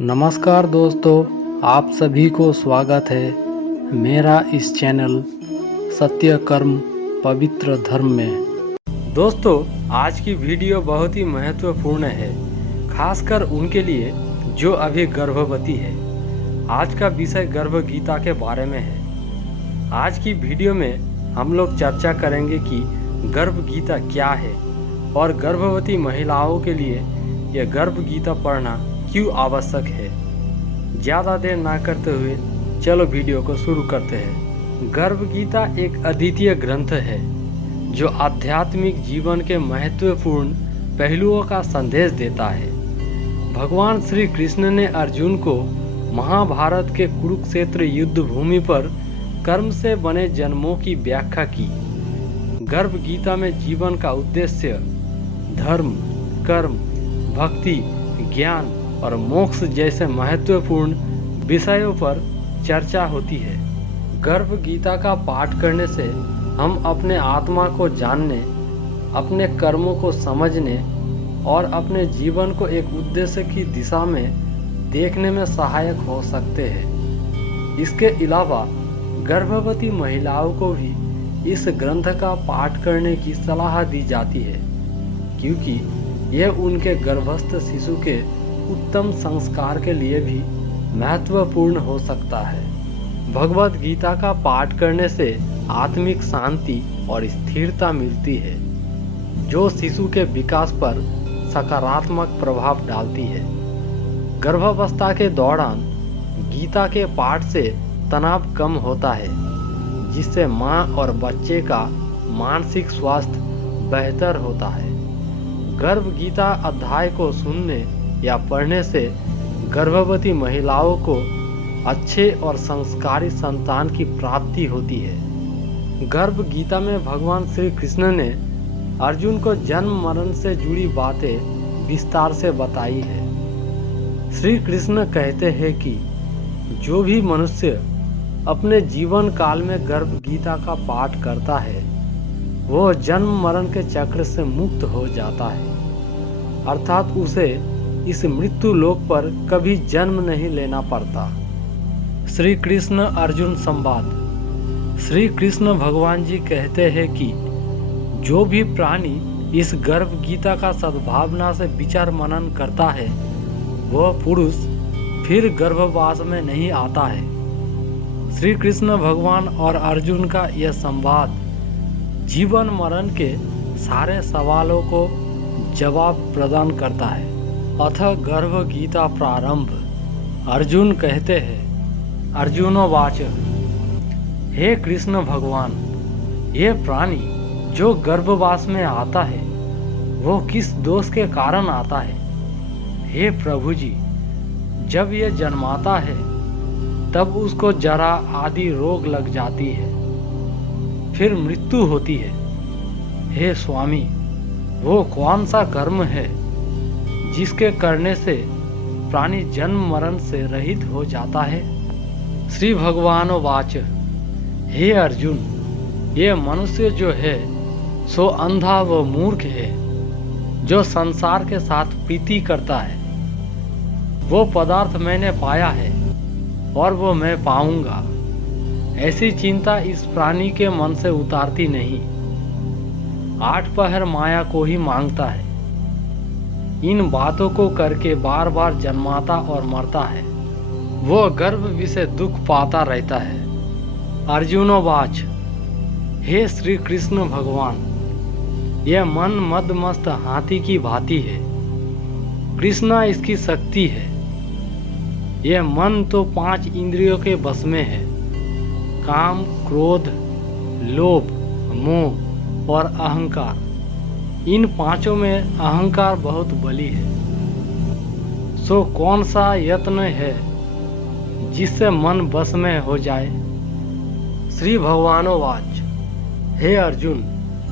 नमस्कार दोस्तों, आप सभी को स्वागत है मेरा इस चैनल सत्य कर्म पवित्र धर्म में। दोस्तों, आज की वीडियो बहुत ही महत्वपूर्ण है, खासकर उनके लिए जो अभी गर्भवती है। आज का विषय गर्भ गीता के बारे में है। आज की वीडियो में हम लोग चर्चा करेंगे कि गर्भ गीता क्या है और गर्भवती महिलाओं के लिए यह गर्भ गीता पढ़ना क्यों आवश्यक है। ज़्यादा देर ना करते हुए चलो वीडियो को शुरू करते हैं। गर्भ गीता एक अद्वितीय ग्रंथ है जो आध्यात्मिक जीवन के महत्वपूर्ण पहलुओं का संदेश देता है। भगवान श्री कृष्ण ने अर्जुन को महाभारत के कुरुक्षेत्र युद्ध भूमि पर कर्म से बने जन्मों की व्याख्या की। गर्भ गीता में जीवन का उद्देश्य, धर्म, कर्म, भक्ति, ज्ञान और मोक्ष जैसे महत्वपूर्ण विषयों पर चर्चा होती है। गर्भ गीता का पाठ करने से हम अपने आत्मा को जानने, अपने कर्मों को समझने और अपने जीवन को एक उद्देश्य की दिशा में देखने में सहायक हो सकते हैं। इसके अलावा गर्भवती महिलाओं को भी इस ग्रंथ का पाठ करने की सलाह दी जाती है, क्योंकि यह उनके गर्भस्थ शिशु के उत्तम संस्कार के लिए भी महत्वपूर्ण हो सकता है। भगवत गीता का पाठ करने से आत्मिक शांति और स्थिरता मिलती है, जो शिशु के विकास पर सकारात्मक प्रभाव डालती है। गर्भावस्था के दौरान गीता के पाठ से तनाव कम होता है, जिससे माँ और बच्चे का मानसिक स्वास्थ्य बेहतर होता है। गर्भ गीता अध्याय को सुनने या पढ़ने से गर्भवती महिलाओं को अच्छे और संस्कारी संतान की प्राप्ति होती है। गर्भ गीता में भगवान श्री कृष्ण ने अर्जुन को जन्म मरण से जुड़ी बातें विस्तार से बताई है। श्री कृष्ण कहते हैं कि जो भी मनुष्य अपने जीवन काल में गर्भ गीता का पाठ करता है, वो जन्म मरण के चक्र से मुक्त हो जाता है, अर्थात उसे इस मृत्यु लोक पर कभी जन्म नहीं लेना पड़ता। श्री कृष्ण अर्जुन संवाद। श्री कृष्ण भगवान जी कहते हैं कि जो भी प्राणी इस गर्भ गीता का सद्भावना से विचार मनन करता है, वह पुरुष फिर गर्भवास में नहीं आता है। श्री कृष्ण भगवान और अर्जुन का यह संवाद जीवन मरण के सारे सवालों को जवाब प्रदान करता है। अथ गर्भ गीता प्रारंभ। अर्जुन कहते हैं, अर्जुनोवाच, हे कृष्ण भगवान, ये प्राणी जो गर्भवास में आता है, वो किस दोष के कारण आता है? हे प्रभु जी, जब ये जन्माता है तब उसको जरा आदि रोग लग जाती है, फिर मृत्यु होती है। हे स्वामी, वो कौन सा कर्म है जिसके करने से प्राणी जन्म मरण से रहित हो जाता है? श्री भगवान वाच, हे अर्जुन, ये मनुष्य जो है सो अंधा व मूर्ख है, जो संसार के साथ प्रीति करता है। वो पदार्थ मैंने पाया है और वो मैं पाऊंगा, ऐसी चिंता इस प्राणी के मन से उतारती नहीं। 8 पहर माया को ही मांगता है। इन बातों को करके बार बार जन्माता और मरता है। वो गर्भ विषय दुख पाता रहता है। अर्जुनोवाच, हे श्री कृष्ण भगवान, यह मन मदमस्त हाथी की भांति है। कृष्णा इसकी शक्ति है। यह मन तो 5 इंद्रियों के बस में है, काम, क्रोध, लोभ, मोह और अहंकार। इन 5 में अहंकार बहुत बली है। सो कौन सा यत्न है जिससे मन बस में हो जाए? श्री भगवानोवाच, हे अर्जुन,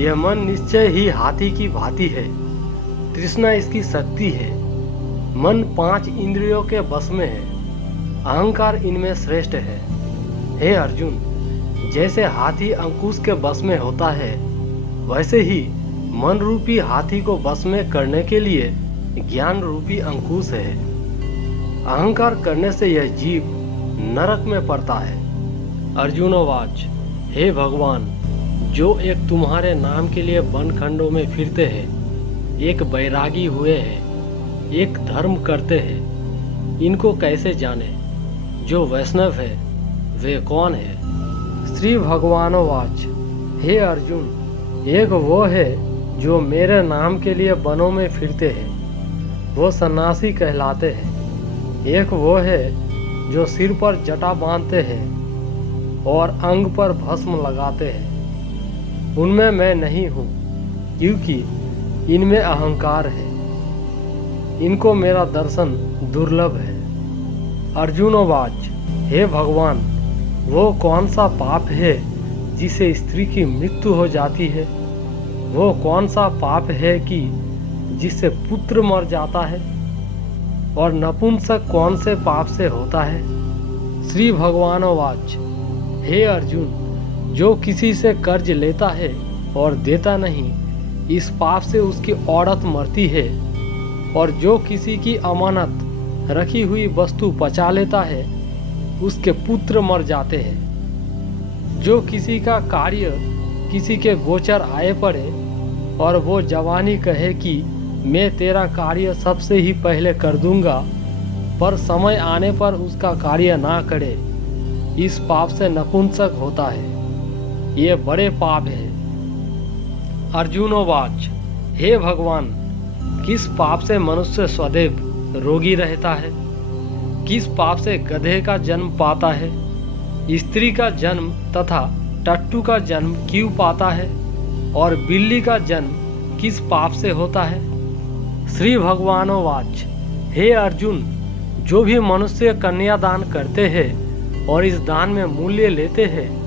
यह मन निश्चय ही हाथी की भांति है। तृष्णा इसकी शक्ति है। मन 5 इंद्रियों के बस में है। अहंकार इनमें श्रेष्ठ है। हे अर्जुन, जैसे हाथी अंकुश के बस में होता है, वैसे ही मन रूपी हाथी को बस में करने के लिए ज्ञान रूपी अंकुश है। अहंकार करने से यह जीव नरक में पड़ता है। अर्जुनोवाच, हे भगवान, जो एक तुम्हारे नाम के लिए वन खंडों में फिरते हैं, एक बैरागी हुए हैं, एक धर्म करते हैं, इनको कैसे जाने? जो वैष्णव है वे कौन है? श्री भगवानोवाच, हे अर्जुन, एक वो है जो मेरे नाम के लिए वनों में फिरते हैं, वो सन्यासी कहलाते हैं। एक वो है जो सिर पर जटा बांधते हैं और अंग पर भस्म लगाते हैं। उनमें मैं नहीं हूँ, क्योंकि इनमें अहंकार है। इनको मेरा दर्शन दुर्लभ है। अर्जुनोवाच, हे भगवान, वो कौन सा पाप है जिसे स्त्री की मृत्यु हो जाती है? वो कौन सा पाप है कि जिससे पुत्र मर जाता है? और नपुंसक कौन से पाप से होता है? श्री भगवानोवाच, हे अर्जुन, जो किसी से कर्ज लेता है और देता नहीं, इस पाप से उसकी औरत मरती है। और जो किसी की अमानत रखी हुई वस्तु पचा लेता है, उसके पुत्र मर जाते हैं। जो किसी का कार्य किसी के गोचर आए पड़े और वो जवानी कहे कि मैं तेरा कार्य सबसे ही पहले कर दूंगा, पर समय आने पर उसका कार्य ना करे, इस पाप से नपुंसक होता है। ये बड़े पाप है। अर्जुनोवाच, हे भगवान, किस पाप से मनुष्य सदैव रोगी रहता है? किस पाप से गधे का जन्म पाता है? स्त्री का जन्म तथा टट्टू का जन्म क्यों पाता है? और बिल्ली का जन्म किस पाप से होता है? श्री भगवानोवाच, हे अर्जुन, जो भी मनुष्य कन्यादान करते हैं और इस दान में मूल्य लेते हैं,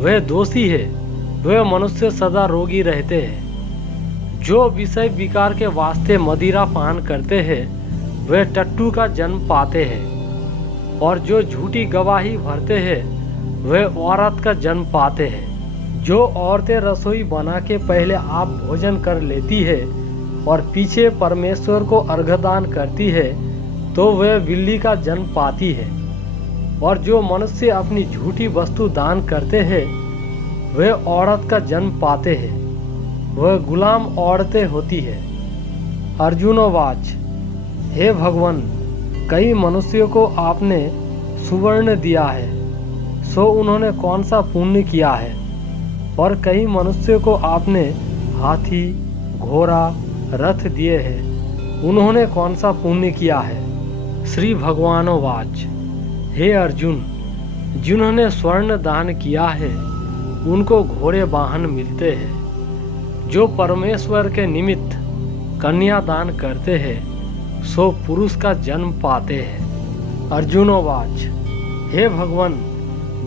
वह दोषी है। वह मनुष्य सदा रोगी रहते हैं। जो विषय विकार के वास्ते मदिरा पान करते हैं, वे टट्टू का जन्म पाते हैं। और जो झूठी गवाही भरते हैं, वे औरत का जन्म पाते हैं। जो औरतें रसोई बना के पहले आप भोजन कर लेती है और पीछे परमेश्वर को अर्घदान करती है, तो वह बिल्ली का जन्म पाती है। और जो मनुष्य अपनी झूठी वस्तु दान करते हैं, वे औरत का जन्म पाते हैं। वह गुलाम औरतें होती है। अर्जुनोवाच, हे भगवान, कई मनुष्यों को आपने सुवर्ण दिया है, सो उन्होंने कौन सा पुण्य किया है? और कई मनुष्यों को आपने हाथी, घोड़ा, रथ दिए हैं, उन्होंने कौन सा पुण्य किया है? श्री भगवानोवाच, हे अर्जुन, जिन्होंने स्वर्ण दान किया है, उनको घोड़े वाहन मिलते हैं। जो परमेश्वर के निमित्त कन्या दान करते हैं, सो पुरुष का जन्म पाते हैं। अर्जुनोवाच, हे भगवान,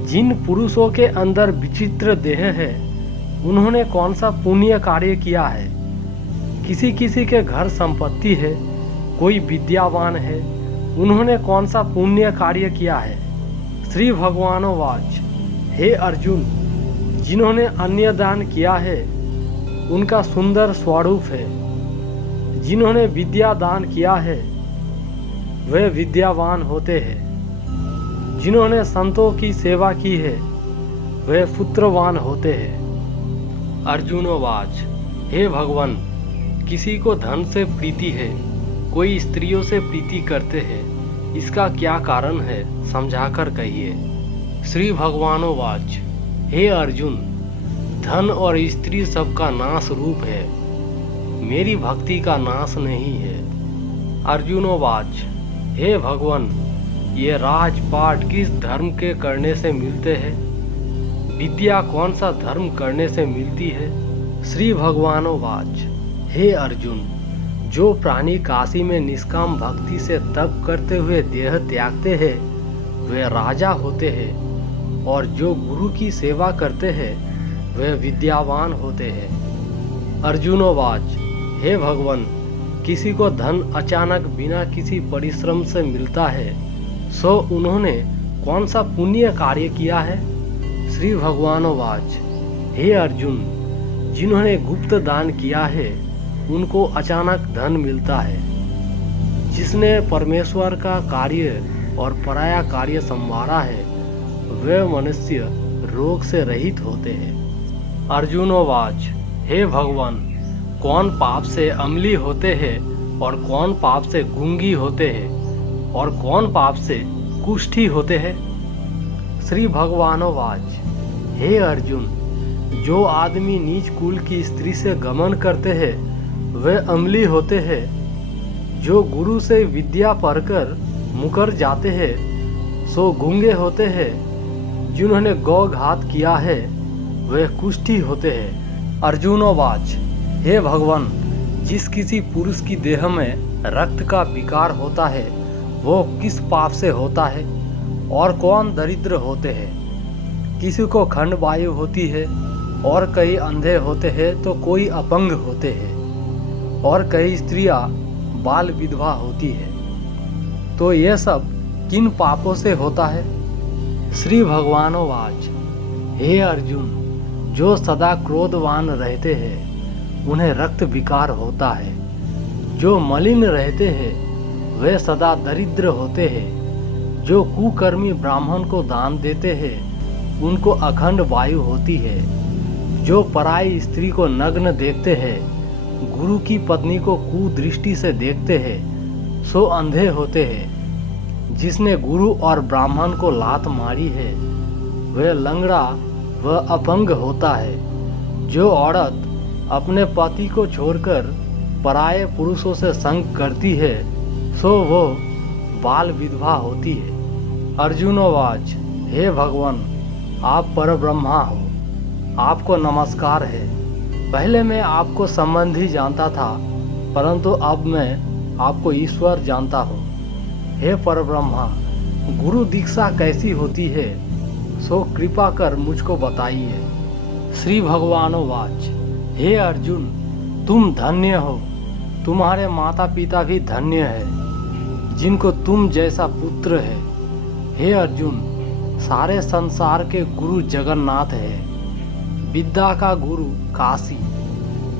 जिन पुरुषों के अंदर विचित्र देह है, उन्होंने कौन सा पुण्य कार्य किया है? किसी किसी के घर संपत्ति है, कोई विद्यावान है, उन्होंने कौन सा पुण्य कार्य किया है? श्री भगवानोवाच, हे अर्जुन, जिन्होंने अन्य दान किया है, उनका सुंदर स्वरूप है। जिन्होंने विद्या दान किया है, वे विद्यावान होते हैं। जिन्होंने संतों की सेवा की है, वे पुत्रवान होते हैं। अर्जुनोवाच, हे भगवान, किसी को धन से प्रीति है, कोई स्त्रियों से प्रीति करते हैं, इसका क्या कारण है, समझाकर कहिए। श्री भगवानोवाच, हे अर्जुन, धन और स्त्री सबका नाश रूप है, मेरी भक्ति का नाश नहीं है। अर्जुनोवाच, हे भगवान, ये राजपाट किस धर्म के करने से मिलते हैं? विद्या कौन सा धर्म करने से मिलती है? श्री भगवानोवाच, हे अर्जुन, जो प्राणी काशी में निष्काम भक्ति से तप करते हुए देह त्यागते हैं, वे राजा होते हैं। और जो गुरु की सेवा करते हैं, वे विद्यावान होते हैं। अर्जुनोवाच, हे भगवान, किसी को धन अचानक बिना किसी परिश्रम से मिलता है, सो उन्होंने कौन सा पुण्य कार्य किया है? श्री भगवानोवाच, हे अर्जुन, जिन्होंने गुप्त दान किया है, उनको अचानक धन मिलता है। जिसने परमेश्वर का कार्य और पराया कार्य संभाला है वे मनुष्य रोग से रहित होते हैं। अर्जुनोवाच, हे भगवान, कौन पाप से अम्ली होते हैं और कौन पाप से गूंगी होते हैं और कौन पाप से कुष्ठी होते हैं? श्री भगवानोवाच, हे अर्जुन, जो आदमी नीच कुल की स्त्री से गमन करते हैं वे अम्ली होते हैं। जो गुरु से विद्या पढ़कर मुकर जाते हैं सो गूंगे होते हैं। जिन्होंने गौघात किया है वे कुष्ठी होते हैं। अर्जुनोवाच, हे भगवान, जिस किसी पुरुष की देह में रक्त का विकार होता है वो किस पाप से होता है और कौन दरिद्र होते हैं? किसी को खंड वायु होती है और कई अंधे होते हैं तो कोई अपंग होते हैं और कई स्त्रियां बाल विधवा होती है। तो ये सब किन पापों से होता है? श्री भगवानोवाच, हे अर्जुन, जो सदा क्रोधवान रहते हैं उन्हें रक्त विकार होता है। जो मलिन रहते हैं वे सदा दरिद्र होते हैं। जो कुकर्मी ब्राह्मण को दान देते हैं उनको अखंड वायु होती है। जो पराई स्त्री को नग्न देखते हैं, गुरु की पत्नी को कुदृष्टि से देखते हैं सो अंधे होते हैं। जिसने गुरु और ब्राह्मण को लात मारी है वह लंगड़ा व अपंग होता है। जो औरत अपने पति को छोड़कर पराये पुरुषों से संग करती है सो वो बाल विधवा होती है। अर्जुनोवाच, हे भगवान, आप परब्रह्मा हो, आपको नमस्कार है। पहले मैं आपको संबंधी जानता था परंतु अब मैं आपको ईश्वर जानता हूँ। हे परब्रह्मा, गुरु दीक्षा कैसी होती है सो कृपा कर मुझको बताइए। श्री भगवानोवाच, हे अर्जुन, तुम धन्य हो, तुम्हारे माता पिता भी धन्य है जिनको तुम जैसा पुत्र है। हे अर्जुन, सारे संसार के गुरु जगन्नाथ है। विद्या का गुरु काशी,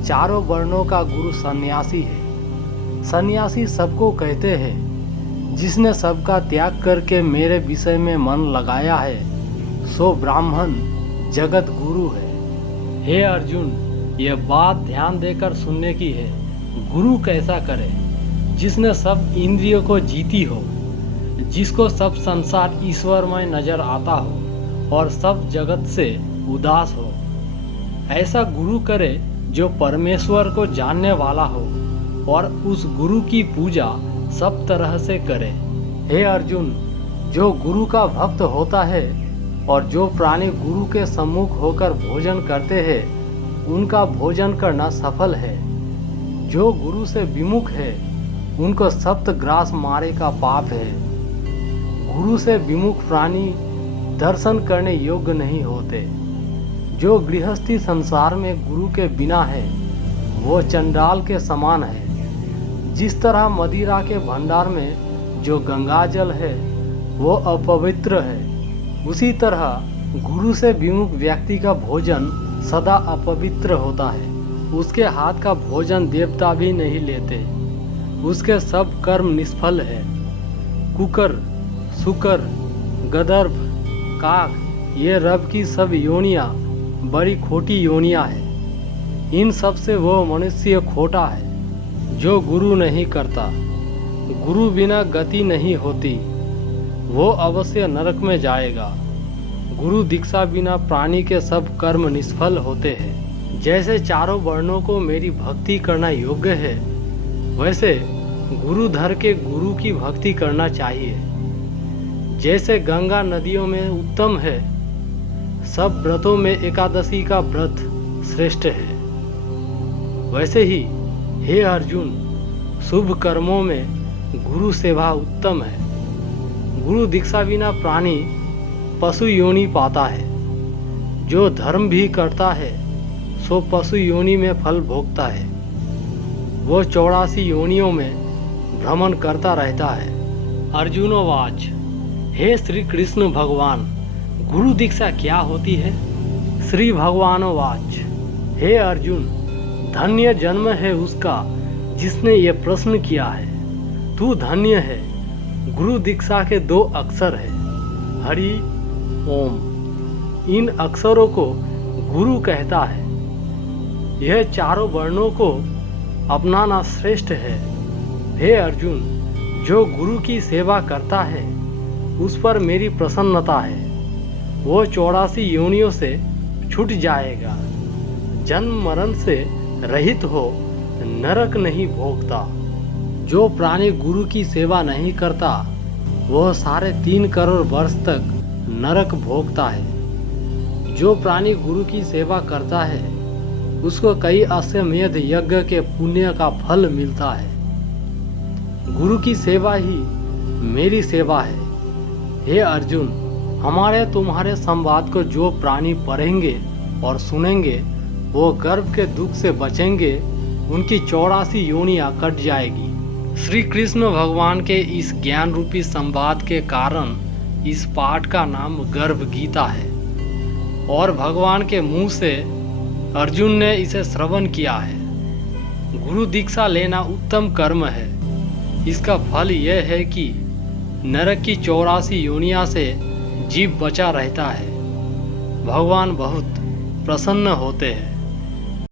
चारों वर्णों का गुरु सन्यासी है। सन्यासी सबको कहते हैं। जिसने सबका त्याग करके मेरे विषय में मन लगाया है सो ब्राह्मण जगत गुरु है। हे अर्जुन, यह बात ध्यान देकर सुनने की है। गुरु कैसा करे? जिसने सब इंद्रियों को जीती हो, जिसको सब संसार ईश्वरमय नजर आता हो और सब जगत से उदास हो। ऐसा गुरु करे जो परमेश्वर को जानने वाला हो और उस गुरु की पूजा सब तरह से करे। हे अर्जुन, जो गुरु का भक्त होता है और जो प्राणी गुरु के सम्मुख होकर भोजन करते हैं उनका भोजन करना सफल है। जो गुरु से विमुख है उनको सप्तग्रास मारे का पाप है। गुरु से विमुख प्राणी दर्शन करने योग्य नहीं होते। जो गृहस्थी संसार में गुरु के बिना है वो चंडाल के समान है। जिस तरह मदिरा के भंडार में जो गंगाजल है वो अपवित्र है, उसी तरह गुरु से विमुख व्यक्ति का भोजन सदा अपवित्र होता है। उसके हाथ का भोजन देवता भी नहीं लेते। उसके सब कर्म निष्फल है। कुकर, शुकर, गदर्भ, काक, ये रब की सब योनियाँ बड़ी खोटी योनियाँ हैं। इन सब से वो मनुष्य खोटा है जो गुरु नहीं करता। गुरु बिना गति नहीं होती, वो अवश्य नरक में जाएगा। गुरु दीक्षा बिना प्राणी के सब कर्म निष्फल होते हैं। जैसे चारों वर्णों को मेरी भक्ति करना योग्य है वैसे गुरुधर के गुरु की भक्ति करना चाहिए। जैसे गंगा नदियों में उत्तम है, सब व्रतों में एकादशी का व्रत श्रेष्ठ है, वैसे ही हे अर्जुन, शुभ कर्मों में गुरु सेवा उत्तम है। गुरु दीक्षा बिना प्राणी पशु योनि पाता है। जो धर्म भी करता है सो पशु योनि में फल भोगता है। वो 84 योनियों में भ्रमण करता रहता है। अर्जुनोवाच, हे श्री कृष्ण भगवान, गुरु दीक्षा क्या होती है? श्री भगवानोवाच, हे अर्जुन, धन्य जन्म है उसका जिसने ये प्रश्न किया है। तू धन्य है। गुरु दीक्षा के 2 अक्षर है, हरि ओम। इन अक्षरों को गुरु कहता है। यह चारों वर्णों को अपनाना श्रेष्ठ है। हे अर्जुन, जो गुरु की सेवा करता है उस पर मेरी प्रसन्नता है। वो 84 योनियों से छूट जाएगा, जन्म मरण से रहित हो नरक नहीं भोगता। जो प्राणी गुरु की सेवा नहीं करता वह 3.5 करोड़ वर्ष तक नरक भोगता है। जो प्राणी गुरु की सेवा करता है उसको कई अश्वमेध यज्ञ के पुण्य का फल मिलता है। गुरु की सेवा ही मेरी सेवा है। हे अर्जुन, हमारे तुम्हारे संवाद को जो प्राणी पढ़ेंगे और सुनेंगे वो गर्भ के दुख से बचेंगे, उनकी 84 योनियां कट जाएगी। श्री कृष्ण भगवान के इस ज्ञान रूपी संवाद के कारण इस पाठ का नाम गर्भ गीता है और भगवान के मुंह से अर्जुन ने इसे श्रवण किया है। गुरु दीक्षा लेना उत्तम कर्म है। इसका फल यह है कि नरक की 84 योनियां से जीव बचा रहता है। भगवान बहुत प्रसन्न होते हैं।